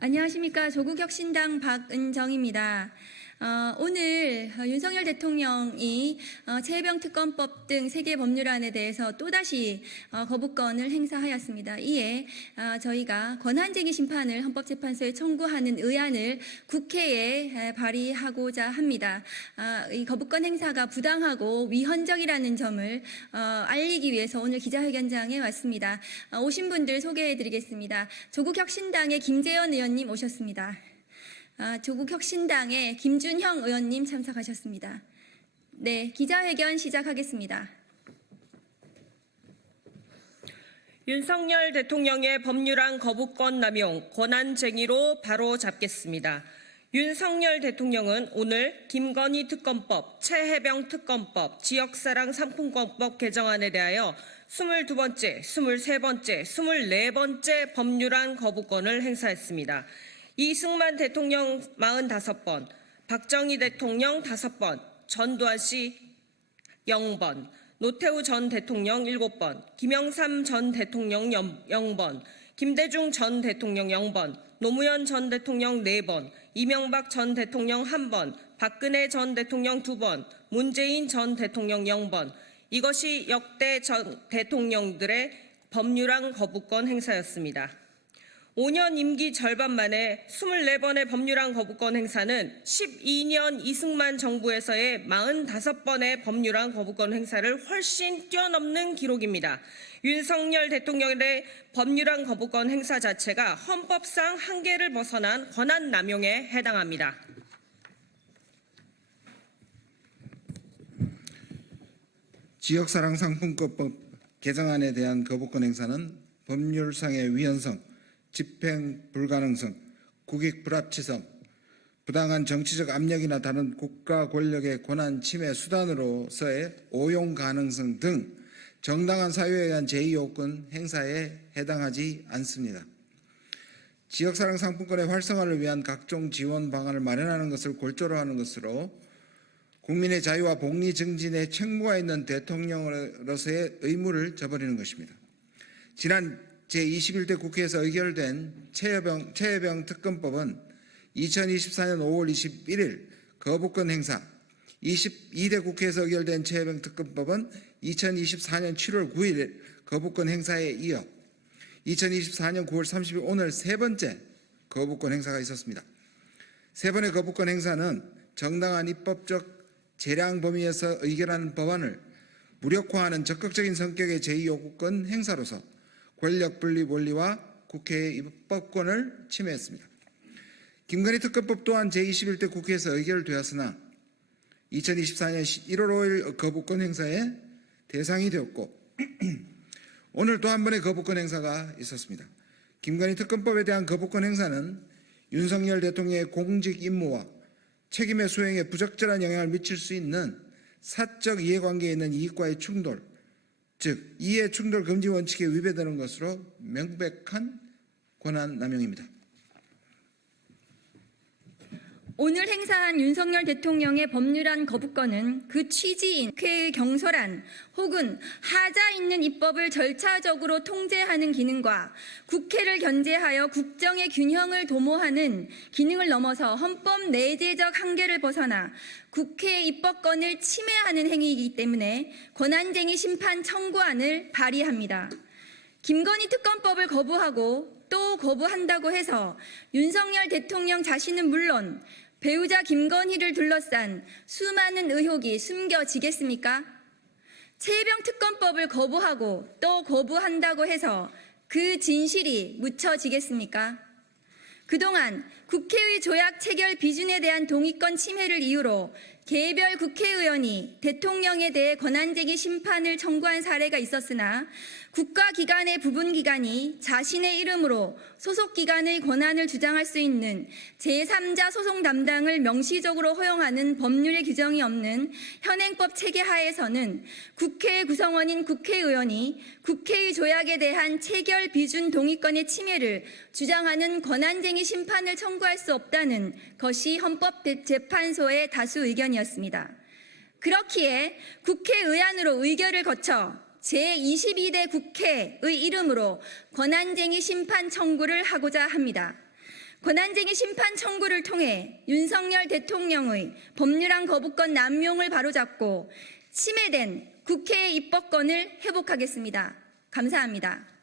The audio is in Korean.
안녕하십니까. 조국혁신당 박은정입니다. 오늘 윤석열 대통령이 최혜병 특검법 등 3개 법률안에 대해서 또다시 거부권을 행사하였습니다. 이에 저희가 권한쟁의 심판을 헌법재판소에 청구하는 의안을 국회에 발의하고자 합니다. 이 거부권 행사가 부당하고 위헌적이라는 점을 알리기 위해서 오늘 기자회견장에 왔습니다. 오신 분들 소개해드리겠습니다. 조국혁신당의 김재현 의원님 오셨습니다. 조국혁신당의 김준형 의원님 참석하셨습니다. 네, 기자회견 시작하겠습니다. 윤석열 대통령의 법률안 거부권 남용, 권한쟁의로 바로 잡겠습니다. 윤석열 대통령은 오늘 김건희 특검법, 최혜병 특검법, 지역사랑 상품권법 개정안에 대하여 22번째, 23번째, 24번째 법률안 거부권을 행사했습니다. 이승만 대통령 45번, 박정희 대통령 5번, 전두환 씨 0번, 노태우 전 대통령 7번, 김영삼 전 대통령 0번, 김대중 전 대통령 0번, 노무현 전 대통령 4번, 이명박 전 대통령 1번, 박근혜 전 대통령 2번, 문재인 전 대통령 0번. 이것이 역대 전 대통령들의 법률안 거부권 행사였습니다. 5년 임기 절반 만에 24번의 법률안 거부권 행사는 12년 이승만 정부에서의 45번의 법률안 거부권 행사를 훨씬 뛰어넘는 기록입니다. 윤석열 대통령의 법률안 거부권 행사 자체가 헌법상 한계를 벗어난 권한 남용에 해당합니다. 지역사랑 상품권법 개정안에 대한 거부권 행사는 법률상의 위헌성, 집행 불가능성, 국익 불합치성, 부당한 정치적 압력이나 다른 국가 권력의 권한 침해 수단으로서의 오용 가능성 등 정당한 사유에 의한 제2요건 행사에 해당하지 않습니다. 지역사랑 상품권의 활성화를 위한 각종 지원 방안을 마련하는 것을 골조로 하는 것으로 국민의 자유와 복리 증진에 책무가 있는 대통령으로서의 의무를 저버리는 것입니다. 지난 제21대 국회에서 의결된 최혜병 특검법은 2024년 5월 21일 거부권 행사, 22대 국회에서 의결된 최혜병 특검법은 2024년 7월 9일 거부권 행사에 이어 2024년 9월 30일 오늘 세 번째 거부권 행사가 있었습니다. 세 번의 거부권 행사는 정당한 입법적 재량 범위에서 의결하는 법안을 무력화하는 적극적인 성격의 제2요구권 행사로서 권력 분립 원리와 국회의 입법권을 침해했습니다. 김건희 특검법 또한 제21대 국회에서 의결되었으나 2024년 1월 5일 거부권 행사의 대상이 되었고 오늘 또 한 번의 거부권 행사가 있었습니다. 김건희 특검법에 대한 거부권 행사는 윤석열 대통령의 공직 임무와 책임의 수행에 부적절한 영향을 미칠 수 있는 사적 이해관계에 있는 이익과의 충돌, 즉 이해 충돌 금지 원칙에 위배되는 것으로 명백한 권한 남용입니다. 오늘 행사한 윤석열 대통령의 법률안 거부권은 그 취지인 국회의 경솔한 혹은 하자 있는 입법을 절차적으로 통제하는 기능과 국회를 견제하여 국정의 균형을 도모하는 기능을 넘어서 헌법 내재적 한계를 벗어나 국회의 입법권을 침해하는 행위이기 때문에 권한쟁의 심판 청구안을 발의합니다. 김건희 특검법을 거부하고 또 거부한다고 해서 윤석열 대통령 자신은 물론 배우자 김건희를 둘러싼 수많은 의혹이 숨겨지겠습니까? 최혜병 특검법을 거부하고 또 거부한다고 해서 그 진실이 묻혀지겠습니까? 그동안 국회의 조약 체결 비준에 대한 동의권 침해를 이유로 개별 국회의원이 대통령에 대해 권한쟁의 심판을 청구한 사례가 있었으나 국가기관의 부분기관이 자신의 이름으로 소속기관의 권한을 주장할 수 있는 제3자 소송 담당을 명시적으로 허용하는 법률의 규정이 없는 현행법 체계 하에서는 국회의 구성원인 국회의원이 국회의 조약에 대한 체결 비준 동의권의 침해를 주장하는 권한쟁의 심판을 청구할 수 없다는 것이 헌법재판소의 다수 의견이었습니다. 그렇기에 국회의안으로 의결을 거쳐 제22대 국회의 이름으로 권한쟁의 심판 청구를 하고자 합니다. 권한쟁의 심판 청구를 통해 윤석열 대통령의 법률안 거부권 남용을 바로잡고 침해된 국회의 입법권을 회복하겠습니다. 감사합니다.